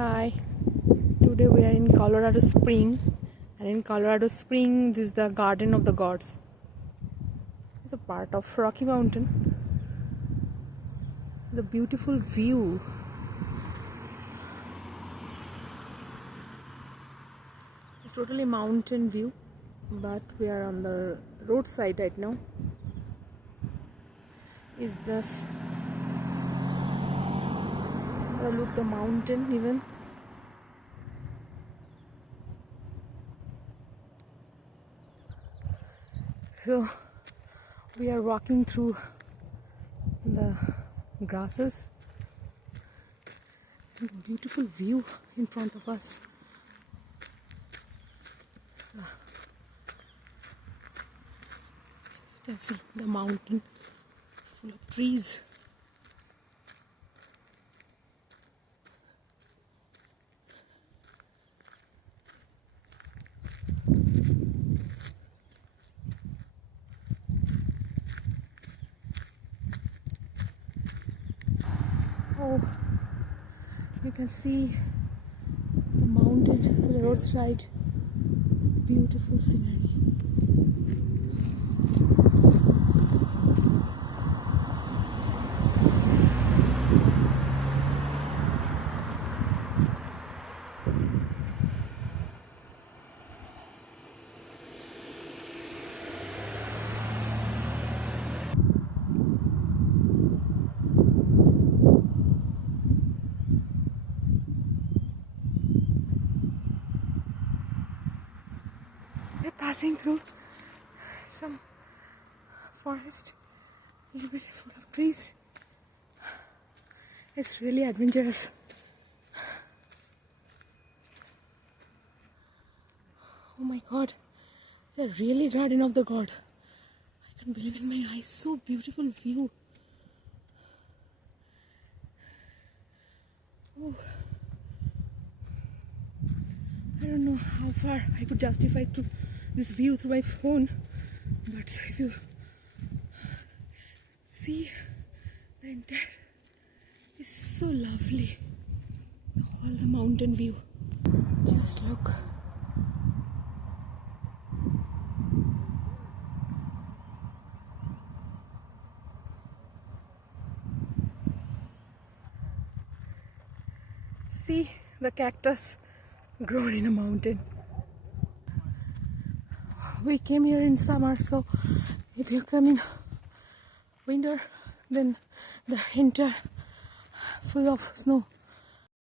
Hi, today we are in Colorado Spring, and in Colorado Spring this is the Garden of the Gods. It's a part of Rocky Mountain. It's a beautiful view. It's totally mountain view, but we are on the roadside right now. Is this look the mountain even. So we are walking through the grasses. Beautiful view in front of us. You can see the mountain full of trees. Oh, you can see the mountain to the roadside. Beautiful scenery. We're passing through some forest, a little bit full of trees. It's really adventurous. Oh my god, it's a really Garden of the God. I can't believe in my eyes. So beautiful view. Oh. I don't know how far I could justify to this view through my phone, but if you see the entire, it's so lovely. All the mountain view. Just look. See the cactus grown in a mountain. We came here in summer, so if you come in winter, then the entire full of snow.